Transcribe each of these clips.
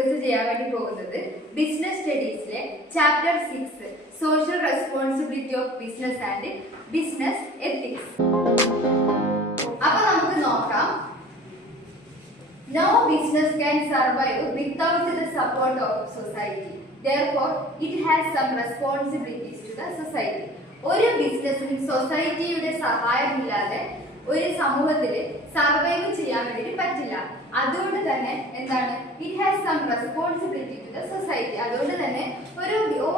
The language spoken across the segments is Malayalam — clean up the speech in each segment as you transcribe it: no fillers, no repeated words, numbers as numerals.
ഡിസ്കസ് ചെയ്യാൻ വേണ്ടി പോകുന്നത് ബിസിനസ് സ്റ്റഡീസിലെ chapter 6 social responsibility of business and business ethics. അപ്പോൾ നമുക്ക് നോക്കാം. No business can survive without the support of society. Therefore, it has some responsibilities to the society. ഒരു ബിസിനസ്സിന് സൊസൈറ്റിയുടെ സഹായമില്ലാതെ ഒരു സമൂഹത്തിൽ സർവൈവ് ചെയ്യാൻ വേണ്ടി പറ്റില്ല. അതുകൊണ്ട് തന്നെ എന്താണ്, it has some responsibility to the society. അതുകൊണ്ട് തന്നെ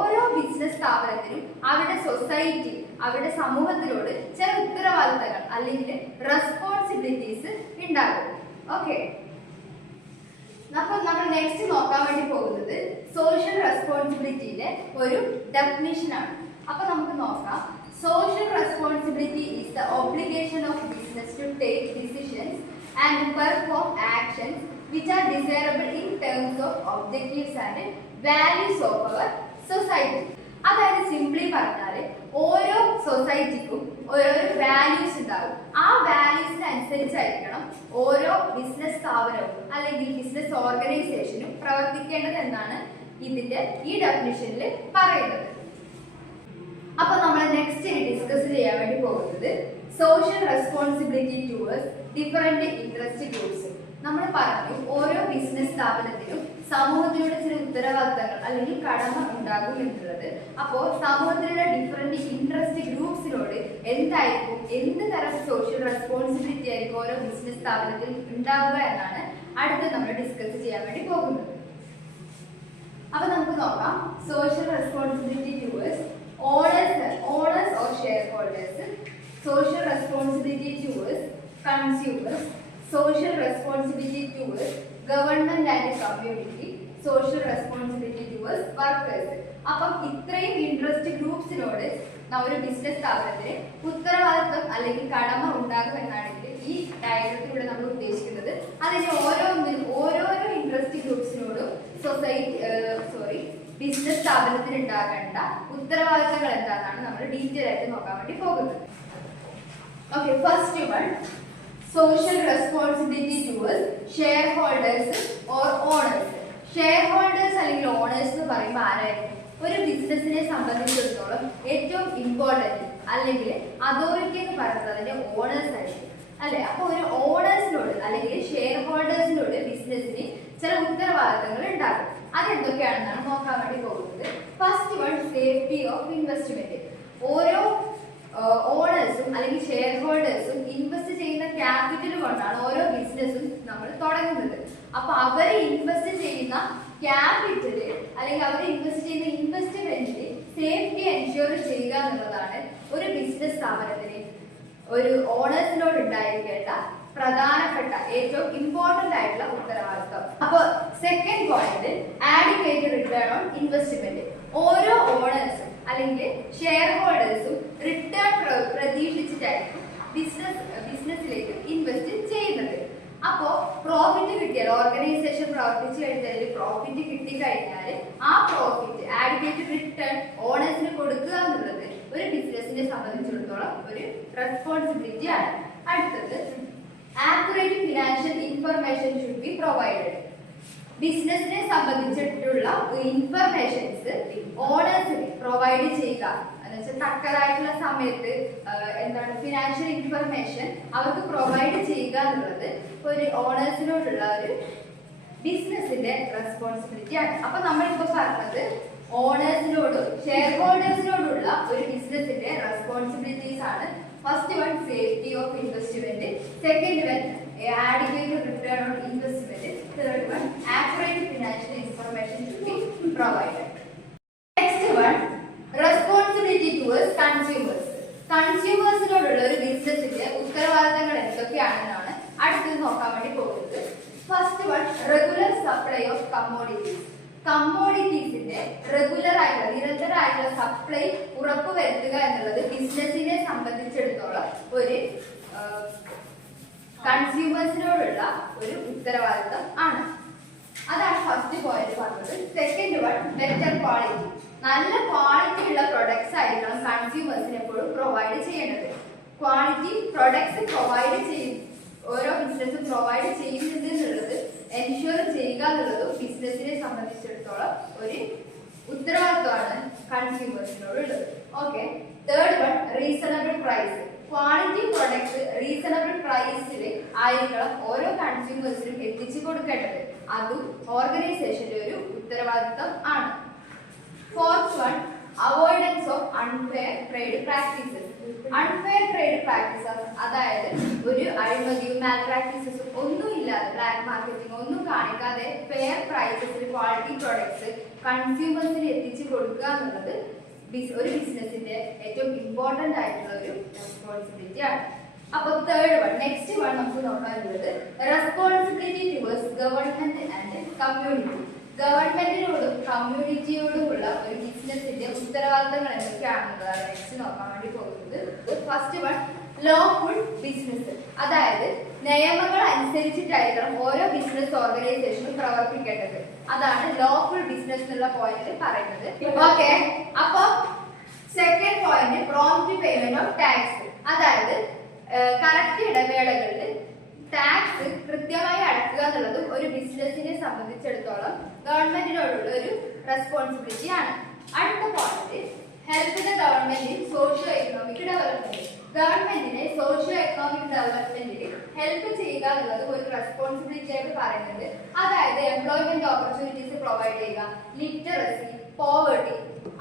ഓരോ ബിസിനസ് സ്ഥാപനത്തിനും അവരുടെ സൊസൈറ്റി, അവരുടെ സമൂഹത്തിനോട് ചില ഉത്തരവാദിത്തങ്ങൾ അല്ലെങ്കിൽ റെസ്പോൺസിബിലിറ്റീസ് ഉണ്ടാകും. ഓക്കെ, അപ്പോൾ നമ്മൾ നെക്സ്റ്റ് നോക്കാൻ വേണ്ടി പോകുന്നത് സോഷ്യൽ റെസ്പോൺസിബിലിറ്റിയുടെ ഒരു ഡെഫിനിഷൻ ആണ്. അപ്പോൾ നമുക്ക് നോക്കാം. Social responsibility is the obligation of business to take decisions and perform actions which are desirable in terms of objectives and values of our society. അതായത് സിംപ്ലി പറഞ്ഞാൽ ഓരോ സൊസൈറ്റിക്കും ഓരോരോ വാല്യൂസ് ഉണ്ടാവും. ആ വാല്യൂസിന് അനുസരിച്ചായിരിക്കണം ഓരോ ബിസിനസ് സ്ഥാപനവും അല്ലെങ്കിൽ ബിസിനസ് ഓർഗനൈസേഷനും പ്രവർത്തിക്കേണ്ടത് എന്നാണ് ഇതിന്റെ ഈ ഡെഫിനിഷനിൽ പറയുന്നത്. അപ്പൊ നമ്മൾ നെക്സ്റ്റ് ഡിസ്കസ് ചെയ്യാൻ വേണ്ടി പോകുന്നത് social responsibility towards different interest groups. നമ്മൾ പറഞ്ഞു ഓരോ ബിസിനസ് സ്ഥാപനത്തിനും സമൂഹത്തിലൂടെ ചില ഉത്തരവാദിത്തങ്ങൾ അല്ലെങ്കിൽ കടമ ഉണ്ടാകും എന്നുള്ളത്. അപ്പോൾ സമൂഹത്തിലുള്ള ഡിഫറെന്റ് ഇൻട്രസ്റ്റ് ഗ്രൂപ്പ്സിനോട് എന്തായിരിക്കും, എന്ത് തരം സോഷ്യൽ റെസ്പോൺസിബിലിറ്റി ആയിരിക്കും ഓരോ ബിസിനസ് സ്ഥാപനത്തിൽ ഉണ്ടാവുക എന്നാണ് അടുത്ത് നമ്മൾ ഡിസ്കസ് ചെയ്യാൻ വേണ്ടി പോകുന്നത്. അപ്പൊ നമുക്ക് നോക്കാം. Social responsibility towards owners or shareholders, social responsibility towards consumers, social responsibility towards government and community, social responsibility towards workers. അപ്പം ഇത്രയും ഇൻട്രസ്റ്റ് ഗ്രൂപ്പ്സിനോട് ഒരു ബിസിനസ് സ്ഥാപനത്തിന് ഉത്തരവാദിത്വം അല്ലെങ്കിൽ കടമ ഉണ്ടാകും എന്നാണെങ്കിൽ ഈ ഡയഗ്രത്തിലൂടെ നമ്മൾ ഉദ്ദേശിക്കുന്നത്. അതിന് ഓരോരോ ഇൻട്രസ്റ്റ് ഗ്രൂപ്പ്സിനോടും ബിസിനസ് സ്ഥാപനത്തിന് ഉണ്ടാകേണ്ട ഉത്തരവാദിത്തങ്ങൾ എന്താണെന്നാണ് നമ്മൾ ഡീറ്റെയിൽ ആയിട്ട് നോക്കാൻ വേണ്ടി പോകുന്നത്. Okay, first one social responsibility towards shareholders or owners. shareholders അല്ലെങ്കിൽ ഓണേഴ്സ് എന്ന് പറയുമ്പോൾ ആരായിരിക്കും? ഒരു ബിസിനസിനെ സംബന്ധിച്ചിടത്തോളം ഏറ്റവും ഇമ്പോർട്ടന്റ് അല്ലെങ്കിൽ അതോറിറ്റി എന്ന് പറയുന്നത് അതിന്റെ ഓണേഴ്സ് ആയിരിക്കും, അല്ലെ? അപ്പോൾ ഒരു ഓണേഴ്സിനോട് അല്ലെങ്കിൽ ഷെയർ ഹോൾഡേഴ്സിനോട് ബിസിനസിന് ചില ഉത്തരവാദിത്തങ്ങൾ ഉണ്ടാകും. അതെന്തൊക്കെയാണെന്നാണ് നോക്കാൻ വേണ്ടി പോകുന്നത്. First one, safety of investment. ഓരോ ഓണേഴ്സും അല്ലെങ്കിൽ ഷെയർ ഹോൾഡേഴ്സും ഇൻവെസ്റ്റ് ചെയ്യുന്ന ക്യാപിറ്റൽ കൊണ്ടാണ് ഓരോ ബിസിനസ്സും നമ്മൾ തുടങ്ങുന്നത്. അപ്പൊ അവര് ഇൻവെസ്റ്റ് ചെയ്യുന്ന ക്യാപിറ്റല് അല്ലെങ്കിൽ അവർ ഇൻവെസ്റ്റ് ചെയ്യുന്ന ഇൻവെസ്റ്റ്മെന്റിന് സേഫ്റ്റി എൻഷുർ ചെയ്യുക എന്നുള്ളതാണ് ഒരു ബിസിനസ് സ്ഥാപനത്തിന് ഒരു ഓണേഴ്സിനോട് ഉണ്ടായിരിക്കേണ്ട പ്രധാനപ്പെട്ട ഏറ്റവും ഇമ്പോർട്ടന്റ് ആയിട്ടുള്ള ഉത്തരവാദിത്വം. അപ്പൊ second point, adequate return on investment. ഓരോ ഓണേഴ്സും അല്ലെങ്കിൽ ഷെയർ ഹോൾഡേഴ്സും റിട്ടേൺ പ്രതീക്ഷിച്ചിട്ടായിരിക്കും ബിസിനസ്സിലേക്ക് ഇൻവെസ്റ്റ് ചെയ്യുന്നത്. അപ്പോ പ്രോഫിറ്റ് കിട്ടിയാൽ, ഓർഗനൈസേഷൻ പ്രവർത്തിച്ചു കഴിഞ്ഞാൽ പ്രോഫിറ്റ് കിട്ടിക്കഴിഞ്ഞാൽ ആ പ്രോഫിറ്റ് ആഡിക്വേറ്റ് റിട്ടേൺ ഓണേഴ്സിന് കൊടുക്കുക എന്നുള്ളത് ഒരു ബിസിനസിനെ സംബന്ധിച്ചിടത്തോളം ഒരു റെസ്പോൺസിബിലിറ്റി ആണ്. അടുത്തത്, accurate financial information should be provided. ബിസിനസിനെ സംബന്ധിച്ചിട്ടുള്ള ഇൻഫർമേഷൻസ് ഓണേഴ്സിന് പ്രൊവൈഡ് ചെയ്യുക എന്ന് വെച്ചാൽ തക്കതായിട്ടുള്ള സമയത്ത് ഫിനാൻഷ്യൽ ഇൻഫർമേഷൻ അവർക്ക് പ്രൊവൈഡ് ചെയ്യുക എന്നുള്ളത് ഒരു ഓണേഴ്സിനോടുള്ള ഒരു ബിസിനസിന്റെ റെസ്പോൺസിബിലിറ്റി ആണ്. അപ്പൊ നമ്മളിപ്പോ പറഞ്ഞത് ഓണേഴ്സിനോടും ഷെയർ ഹോൾഡേഴ്സിനോടുള്ള ഒരു ബിസിനസിന്റെ റെസ്പോൺസിബിലിറ്റീസ് ആണ്. First one, safety of investment. Second one, adequate return on investment. Third one, accurate financial information should be provided. Next one, responsibility towards consumers. കൺസ്യൂമേഴ്സിനോടുള്ള ഒരു ബിസിനസിന്റെ ഉത്തരവാദിത്തങ്ങൾ എന്തൊക്കെയാണെന്നാണ് അടുത്തത് നോക്കാൻ വേണ്ടി പോകുന്നത്. First one, regular supply of commodities. കമ്മോഡിറ്റീസിന്റെ റെഗുലർ ആയിട്ടുള്ള നിരന്തരമായിട്ടുള്ള സപ്ലൈ ഉറപ്പുവരുത്തുക എന്നുള്ളത് ബിസിനസിനെ സംബന്ധിച്ചിടത്തോളം ഒരു കൺസ്യൂമേഴ്സിനോടുള്ള ഒരു ഉത്തരവാദിത്തം ആണ്. അതാണ് ഫസ്റ്റ് പോയിന്റ് പറഞ്ഞത്. Second one, better quality. നല്ല ക്വാളിറ്റി ഉള്ള പ്രൊഡക്ട്സ് ആയിരിക്കണം കൺസ്യൂമേഴ്സിന് എപ്പോഴും പ്രൊവൈഡ് ചെയ്യേണ്ടത്. ക്വാളിറ്റി പ്രൊഡക്ട്സ് പ്രൊവൈഡ് ചെയ്യും ഓരോ ബിസിനസ്സും പ്രൊവൈഡ് ചെയ്യുന്നത് എന്നുള്ളത് എൻഷുർ ചെയ്യുക എന്നുള്ളത് ബിസിനസിനെ സംബന്ധിച്ചിടത്തോളം ഒരു ഉത്തരവാദിത്വമാണ് കൺസ്യൂമേഴ്സിനോടുള്ളത്. Okay, third one reasonable price. Quality products reasonable പ്രൈസിൽ ആയിരിക്കണം ഓരോ കൺസ്യൂമേഴ്സിനും എത്തിച്ചു കൊടുക്കേണ്ടത്. അതും ഓർഗനൈസേഷന്റെ ഒരു ഉത്തരവാദിത്തം ആണ്. Fourth one avoidance of unfair trade practices. Unfair trade practices അതായത് ഒരു അഴിമതിയും മാൽ പ്രാക്ടീസസും ഒന്നുമില്ലാതെ, ബ്ലാക്ക് മാർക്കറ്റിംഗ് ഒന്നും കാണിക്കാതെ ഫെയർ പ്രൈസസിൽ ക്വാളിറ്റി പ്രൊഡക്ട്സ് കൺസ്യൂമേഴ്സിന് എത്തിച്ചു കൊടുക്കുക എന്നുള്ളത് ഒരു ബിസിനസിന്റെ ഏറ്റവും ഇമ്പോർട്ടന്റ് ആയിട്ടുള്ള ഒരു റെസ്പോൺസിബിലിറ്റി ആണ്. അപ്പൊ തേർഡ് വൺ, നെക്സ്റ്റ് വൺ നമുക്ക് നോക്കാനുള്ളത് responsibility towards government and community. ഗവൺമെന്റിനോടും കമ്മ്യൂണിറ്റിയോടുമുള്ള ഒരു ബിസിനസിന്റെ ഉത്തരവാദിത്തങ്ങൾ എന്തൊക്കെയാണെന്നുള്ളതാണ് നെക്സ്റ്റ് നോക്കാൻ വേണ്ടി പോകുന്നത്. First one, lawful business. അതായത് നിയമങ്ങൾ അനുസരിച്ചിട്ടായിരിക്കണം ഓരോ ബിസിനസ് ഓർഗനൈസേഷനും പ്രവർത്തിക്കേണ്ടത്. അതാണ് ലോഫുൾ ബിസിനസ് എന്നുള്ള പോയിന്റിൽ പറയുന്നത്. ഓക്കെ, അപ്പൊ second point prompt payment of tax. അതായത് കറക്റ്റ് ഇടവേളകളിൽ ടാക്സ് കൃത്യമായി അടക്കുക എന്നുള്ളത് ഒരു ബിസിനസിനെ സംബന്ധിച്ചിടത്തോളം ഗവൺമെന്റിനോടുള്ള ഒരു റെസ്പോൺസിബിലിറ്റി ആണ്. അടുത്ത point help the government in socio economic development. ഗവൺമെന്റിനെ സോഷ്യോ എക്കണോമിക് ഡെവലപ്മെന്റിൽ ഹെൽപ്പ് ചെയ്യുക എന്നുള്ളത് ഒരു റെസ്പോൺസിബിലിറ്റി ആയിട്ട് പറയുന്നത്. അതായത് എംപ്ലോയ്മെന്റ് ഓപ്പർച്യൂണിറ്റീസ് പ്രൊവൈഡ് ചെയ്യുക, ലിറ്ററസി, പോവർട്ടി,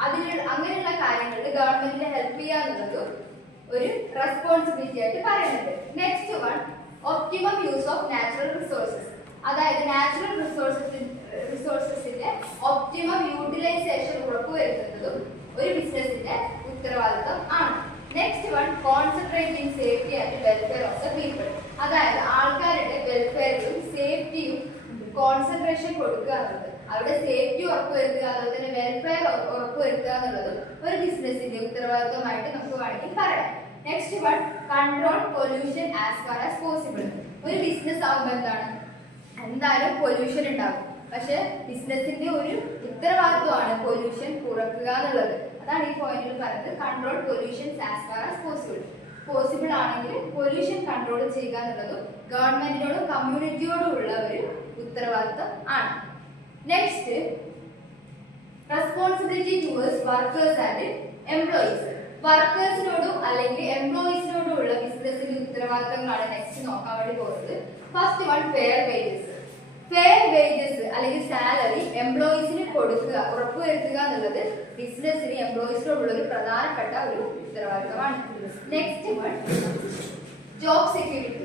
അങ്ങനെയുള്ള കാര്യങ്ങളിൽ ഗവൺമെന്റിനെ ഹെൽപ്പ് ചെയ്യുക എന്നുള്ളത് ഒരു റെസ്പോൺസിബിലിറ്റി ആയിട്ട് പറയുന്നത്. Next one, optimum use of natural resources. അതായത് നാച്ചുറൽ റിസോഴ്സസിന്റെ ഒപ്റ്റിമം യൂട്ടിലൈസേഷൻ ഉറപ്പുവരുത്തുന്നതും ഒരു ബിസിനസിന്റെ ഉത്തരവാദിത്തം ആണ്. Next one, concentrate in safety and welfare of the people. അതായത് ആൾക്കാരുടെ വെൽഫെയറിലും സേഫ്റ്റിയും കോൺസെൻട്രേഷൻ കൊടുക്കുക എന്നുള്ളത്, അവരുടെ സേഫ്റ്റി ഉറപ്പുവരുത്തുക, അതുപോലെ തന്നെ വെൽഫെയർ ഉറപ്പുവരുത്തുക എന്നുള്ളതും ഒരു ബിസിനസിന്റെ ഉത്തരവാദിത്തമായിട്ട് നമുക്ക് വേണമെങ്കിൽ പറയാം. Next one, control pollution as far as possible. ഒരു ബിസിനസ് ആകുമ്പോൾ എന്തായാലും പൊല്യൂഷൻ ഉണ്ടാകും. പക്ഷെ ബിസിനസിന്റെ ഒരു ഉത്തരവാദിത്വമാണ് പൊല്യൂഷൻ കുറക്കുക എന്നുള്ളത്. അതാണ് ഈ പോയിന്റിൽ പറയുന്നത് control pollution as far as possible ആണെങ്കിൽ പൊല്യൂഷൻ കൺട്രോൾ ചെയ്യുക എന്നുള്ളതും ഗവൺമെന്റിനോടും കമ്മ്യൂണിറ്റിയോടും ഉള്ള ഒരു ഉത്തരവാദിത്വം ആണ്. Next, responsibility towards workers and employees. വർക്കേഴ്സിനോടും അല്ലെങ്കിൽ എംപ്ലോയീസിനോടും ഉള്ള ബിസിനസിന്റെ ഉത്തരവാദിത്തങ്ങളാണ് നെക്സ്റ്റ് നോക്കാൻ വേണ്ടി പോകുന്നത്. First one, fair wages. Fair wages അല്ലെങ്കിൽ സാലറി എംപ്ലോയീസിന് കൊടുക്കുക, ഉറപ്പുവരുത്തുക എന്നുള്ളത് ബിസിനസിന് എംപ്ലോയീസിനോടുള്ള ഒരു പ്രധാനപ്പെട്ട ഒരു ഉത്തരവാദിത്തമാണ്. Next one, job security.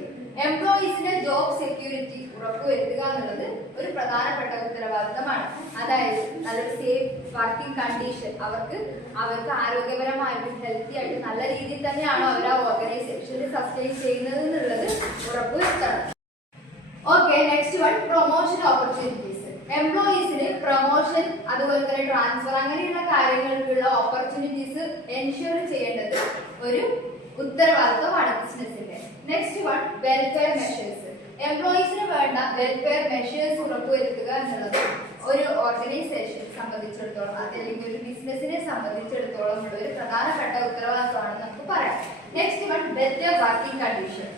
എംപ്ലോയീസിന് ജോബ് സെക്യൂരിറ്റി ഉറപ്പുവരുത്തുക എന്നുള്ളത് ഒരു പ്രധാനപ്പെട്ട ഉത്തരവാദിത്തമാണ്. അതായത് നല്ലൊരു സേഫ് വർക്കിംഗ് കണ്ടീഷൻ, അവർക്ക് ആരോഗ്യപരമായിട്ടും ഹെൽത്തി ആയിട്ട് നല്ല രീതിയിൽ തന്നെയാണോ അവർ ആ ഓർഗനൈസേഷനിൽ സസ്റ്റെയിൻ ചെയ്യുന്നത് എന്നുള്ളത് ഉറപ്പുവരുത്തണം. Okay, next one, promotion opportunities. എംപ്ലോയീസിന് പ്രൊമോഷൻ, അതുപോലെ തന്നെ ട്രാൻസ്ഫർ, അങ്ങനെയുള്ള കാര്യങ്ങൾക്കുള്ള ഓപ്പർച്യൂണിറ്റീസ് എൻഷുർ ചെയ്യേണ്ടത് ഒരു ഉത്തരവാദിത്തമാണ് ബിസിനസിന്റെ. Next one, welfare measures. എംപ്ലോയീസിന് വേണ്ട വെൽഫെയർ മെഷേഴ്സ് ഉറപ്പുവരുത്തുക എന്നുള്ളത് ഒരു ഓർഗനൈസേഷനെ സംബന്ധിച്ചിടത്തോളം അല്ലെങ്കിൽ ഒരു ബിസിനസിനെ സംബന്ധിച്ചിടത്തോളം ഉള്ള ഒരു പ്രധാനപ്പെട്ട ഉത്തരവാദിത്തമാണെന്ന് നമുക്ക് പറയാം. Next one, better working condition.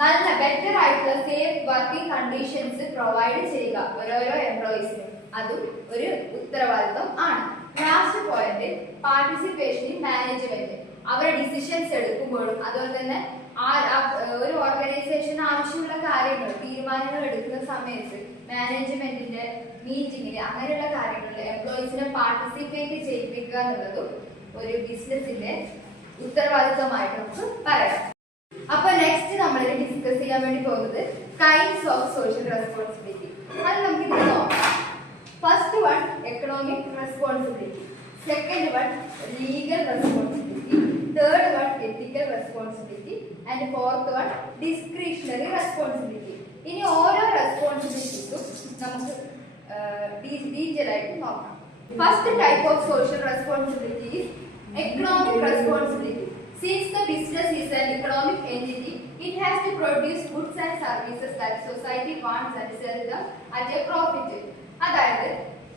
നല്ല ബെറ്റർ ആയിട്ടുള്ള സേഫ് വർക്കിംഗ് കണ്ടീഷൻസ് പ്രൊവൈഡ് ചെയ്യുക ഓരോരോ എംപ്ലോയീസിനും, അതും ഒരു ഉത്തരവാദിത്തം ആണ്. Last point, participation in management. അവരുടെ ഡിസിഷൻസ് എടുക്കുമ്പോഴും അതുപോലെ തന്നെ ഒരു ഓർഗനൈസേഷന് ആവശ്യമുള്ള കാര്യങ്ങൾ, തീരുമാനങ്ങൾ എടുക്കുന്ന സമയത്ത് മാനേജ്മെന്റിന്റെ മീറ്റിംഗിൽ അങ്ങനെയുള്ള കാര്യങ്ങളിൽ എംപ്ലോയീസിനെ പാർട്ടിസിപ്പേറ്റ് ചെയ്യിപ്പിക്കുക എന്നുള്ളതും ഒരു ബിസിനസിന്റെ ഉത്തരവാദിത്തമായിട്ട് നമുക്ക് പറയാം. അപ്പൊ നെക്സ്റ്റ് നമ്മൾ ഡിസ്കസ് ചെയ്യാൻ വേണ്ടി പോകുന്നത് കൈൻഡ്സ് ഓഫ് സോഷ്യൽ റെസ്പോൺസിബിലിറ്റി. അത് നമുക്ക് ഇത് നോക്കാം. First one, economic responsibility. Second one, legal responsibility. Third one, ethical responsibility. And fourth one, discretionary responsibility. ഇനി ഓരോ റെസ്പോൺസിബിലിറ്റിക്കും നമുക്ക് ഡീറ്റെയിൽ ആയിട്ട് നോക്കാം. First type of social responsibility is economic responsibility. Since the business is an economic entity, it has to produce goods and services that society wants and sell them at a profit. അതായത്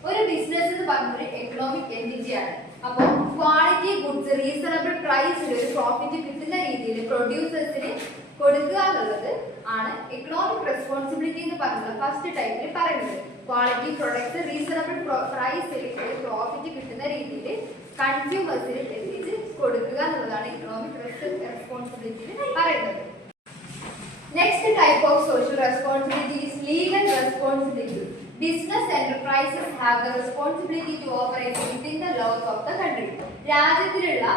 ഒരു ബിസിനസ് എന്ന് പറഞ്ഞൊരു എക്കണോമിക് എൻറ്റിറ്റി ആണ്. അപ്പോൾ ക്വാളിറ്റി ഗുഡ്സ് റീസണബിൾ പ്രൈസിൽ ഒരു പ്രോഫിറ്റ് കിട്ടുന്ന രീതിയിൽ പ്രൊഡ്യൂസേഴ്സിന് കൊടുക്കുക എന്നുള്ളത് ആണ് എക്കണോമിക് റെസ്പോൺസിബിലിറ്റി എന്ന് പറഞ്ഞ ഫസ്റ്റ് ടൈപ്പിൽ പറയുന്നത്. ക്വാളിറ്റി പ്രൊഡക്ട്സ് റീസണബിൾ പ്രൈസിൽ പ്രോഫിറ്റ് കിട്ടുന്ന രീതിയിൽ കൺസ്യൂമേഴ്സിന് എത്തിച്ച് കൊടുക്കുക എന്നുള്ളതാണ് എക്കണോമിക് റെസ്പോൺസിബിലിറ്റി പറയുന്നത്. Next type of social responsibility is legal responsibility. Business enterprises have the responsibility to operate within the laws of the country. രാജ്യത്തിലുള്ള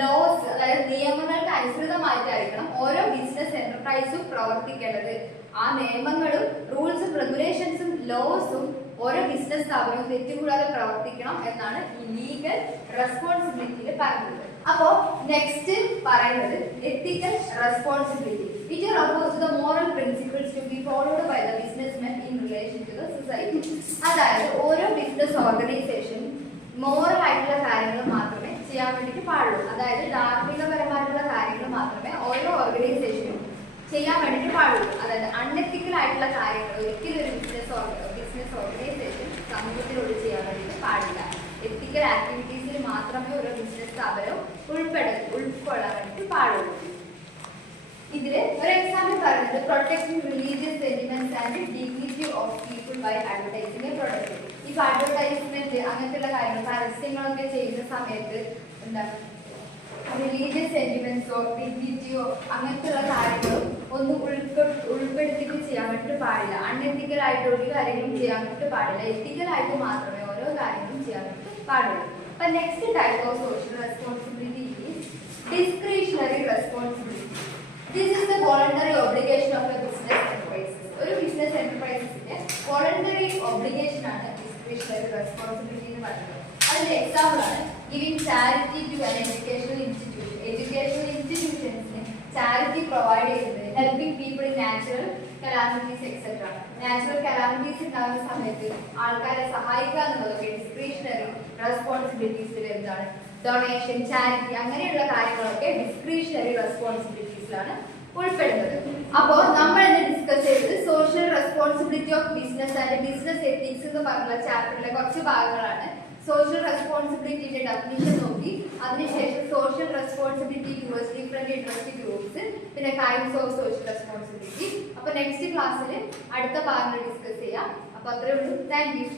ലോസ് അതായത് നിയമങ്ങൾക്ക് അനുസൃതമായിട്ടായിരിക്കണം ഓരോ ബിസിനസ് എന്റർപ്രൈസും പ്രവർത്തിക്കേണ്ടത്. ആ നിയമങ്ങളും റൂൾസും റെഗുലേഷൻസും ലോസും ഓരോ ബിസിനസ് സ്ഥാപനവും തെറ്റുകൂടാതെ പ്രവർത്തിക്കണം എന്നാണ് ഈ ലീഗൽ റെസ്പോൺസിബിലിറ്റിയിൽ പറയുന്നത്. അപ്പോ നെക്സ്റ്റ് പറയുന്നത് എത്തിക്കൽ responsibility. It refers to the moral principles to be followed by the businessmen in relation to the society. അതായത് ഓരോ ബിസിനസ് ഓർഗനൈസേഷൻ മോറൽ ആയിട്ടുള്ള കാര്യങ്ങൾ മാത്രമേ ചെയ്യാൻ വേണ്ടിയിട്ട് പാടുള്ളൂ. അതായത് ധാർമ്മികപരമായിട്ടുള്ള കാര്യങ്ങൾ മാത്രമേ ഓരോ ഓർഗനൈസേഷനും ചെയ്യാൻ വേണ്ടിയിട്ട് പാടുള്ളൂ. അതായത് അൺഎത്തിക്കൽ ആയിട്ടുള്ള കാര്യങ്ങൾ ഒരിക്കലും ഒരു ബിസിനസ് ഓർഗനൈസേഷൻ സമൂഹത്തിനോട് ചെയ്യാൻ വേണ്ടിയിട്ട് പാടില്ല. എത്തിക്കൽ ആക്ടിവിറ്റീസിൽ മാത്രമേ ഓരോ ബിസിനസ് സ്ഥാപനവും ഉൾക്കൊള്ളാൻ വേണ്ടിയിട്ട് പാടുള്ളൂ. ഇതില് ഒരു എക്സാമ്പിൾ പറയുന്നത് protecting religious sentiments and dignity of people by advertising a product. ഇപ്പൊ അഡ്വർടൈസ്മെന്റ് അങ്ങനത്തെ കാര്യങ്ങൾ പരസ്യങ്ങളൊക്കെ ചെയ്യുന്ന സമയത്ത് എന്താ റിലീജിയസ് സെന്റിമെന്റ്സോ ഡിഗ്നിറ്റിയോ അങ്ങനത്തെ കാര്യങ്ങളും ഒന്നും ഉൾപ്പെടുത്തിയിട്ട് ചെയ്യാൻ വേണ്ടിയിട്ട് പാടില്ല. അൺഎത്തിക്കൽ ആയിട്ട് ഒരു കാര്യങ്ങളും ചെയ്യാൻ വേണ്ടിയിട്ട് പാടില്ല. എത്തിക്കൽ ആയിട്ട് മാത്രമേ ഓരോ കാര്യങ്ങളും ചെയ്യാൻ വേണ്ടിയിട്ട് പാടുള്ളൂ. അപ്പൊ next type of social responsibility is discretionary responsibility. This is the voluntary obligation of a business enterprise. ഒരു ബിസിനസ് എന്റർപ്രൈസസിന്റെ വോളണ്ടറി ഒബ്ലിഗേഷൻ ആണ് ഡിസ്ക്രിഷണറി റെസ്പോൺസിബിലിറ്റി എന്ന് പറയുന്നത്. അതിന്റെ എക്സാമ്പിൾ ആണ് giving charity to an educational institution. Educational ഇൻസ്റ്റിറ്റ്യൂഷൻസിന് ചാരിറ്റി പ്രൊവൈഡ് ചെയ്യുന്നത് helping people in natural calamities etcetera. Natural calamities ഉണ്ടാകുന്ന സമയത്ത് ആൾക്കാരെ സഹായിക്കുക എന്നുള്ളതൊക്കെ ഡിസ്ക്രിഷണറി റെസ്പോൺസിബിലിറ്റീസിൽ എന്താണ് ഡൊണേഷൻ ചാരിറ്റി അങ്ങനെയുള്ള കാര്യങ്ങളൊക്കെ ഡിസ്ക്രിഷണറി റെസ്പോൺസിബിലിറ്റീസിലാണ് ഉൾപ്പെടുന്നത്. അപ്പോൾ നമ്മൾ ഇന്ന് ഡിസ്കസ് ചെയ്തത് social responsibility of business and business ethics എന്ന് പറഞ്ഞ ചാപ്റ്ററിലെ കുറച്ച് ഭാഗങ്ങളാണ്. സോഷ്യൽ റെസ്പോൺസിബിലിറ്റിയുടെ ഡെഫിനിഷൻ നോക്കി, അതിനുശേഷം social responsibility towards different interest groups, പിന്നെ കൈൻഡ്സ് ഓഫ് സോഷ്യൽ റെസ്പോൺസിബിലിറ്റി. അപ്പൊ നെക്സ്റ്റ് ക്ലാസ്സിൽ അടുത്ത ഭാഗങ്ങൾ ഡിസ്കസ് ചെയ്യാം. അപ്പൊ അത്രേ ഉള്ളൂ. Thank you.